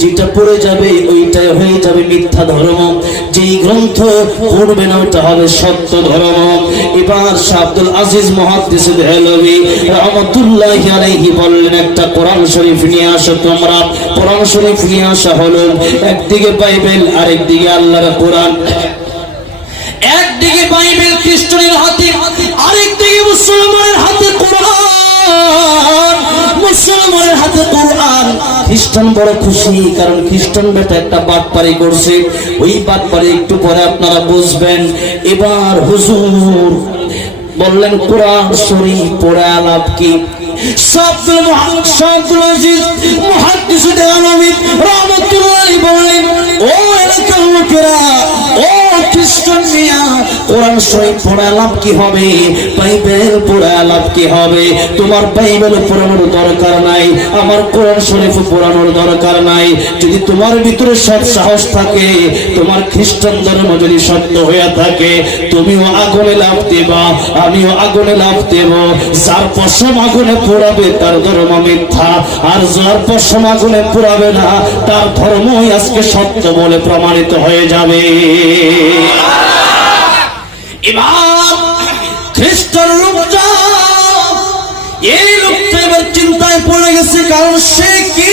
যেটা পড়ে যাবে ওইটাই হয়ে যাবে মিথ্যা ধর্ম, যেই গ্রন্থ পড়বে না ওটা হবে সত্য ধর্ম। এবার শাহ আব্দুল আজিজ মুহাদ্দিস দেহলভী রাহমাতুল্লাহি আলাইহি বললেন, একটা কোরআন শরীফ নিয়ে আসো তোমরা। কোরআন শরীফ নিয়ে আসা হলো, একদিকে বাইবেল আরেকদিকে আল্লাহর কোরআন। একদিকে বাইবেল খ্রিস্টানের হাতে, আরেকদিকে মুসলমানের হাতে কোরআন। মুসলমানের হাতে কোরআন। খ্রিস্টান বড় খুশি, কারণ খ্রিস্টান বেটা একটা বাটপারি করছে। ওই বাটপারি একটু পরে আপনারা বুঝবেন। এবার হুজুর বললেন, কোরআন শরীফ পড়ে আলাপ কি? শাহ আজিজ মুহাদ্দিস দেহলভী রাহমাতুল্লাহি বললেন, ও এলাকার লোকেরা, ও খ্রিস্টান মিয়া, কোরআন শরীফ পড়ে আলাপ কি হবে? বাইবেল পড়ে আলাপ কি হবে? তোমার বাইবেল পড়ানোর দরকার নাই, আমার কোরআন শরীফ পড়ানোর দরকার নাই। যদি তোমার ভিতরে সব সাহস থাকে, তোমার খ্রিস্টান ধর্ম যদি সত্য হয়ে থাকে, তুমিও আগুনে লাফ দেবা, আমিও আগুনে লাফ দেব। যার পশম আগুনে পোড়াবে তার ধর্ম মিথ্যা, আর যার পশম আগুনে পোড়াবে না তার ধর্মই আজকে সত্য বলে প্রমাণিত হয়ে যাবে। ইমাম খ্রিস্টান লোকটা, এই লোকটা এবার চিন্তায় পড়ে গেছে, কারণ সে কি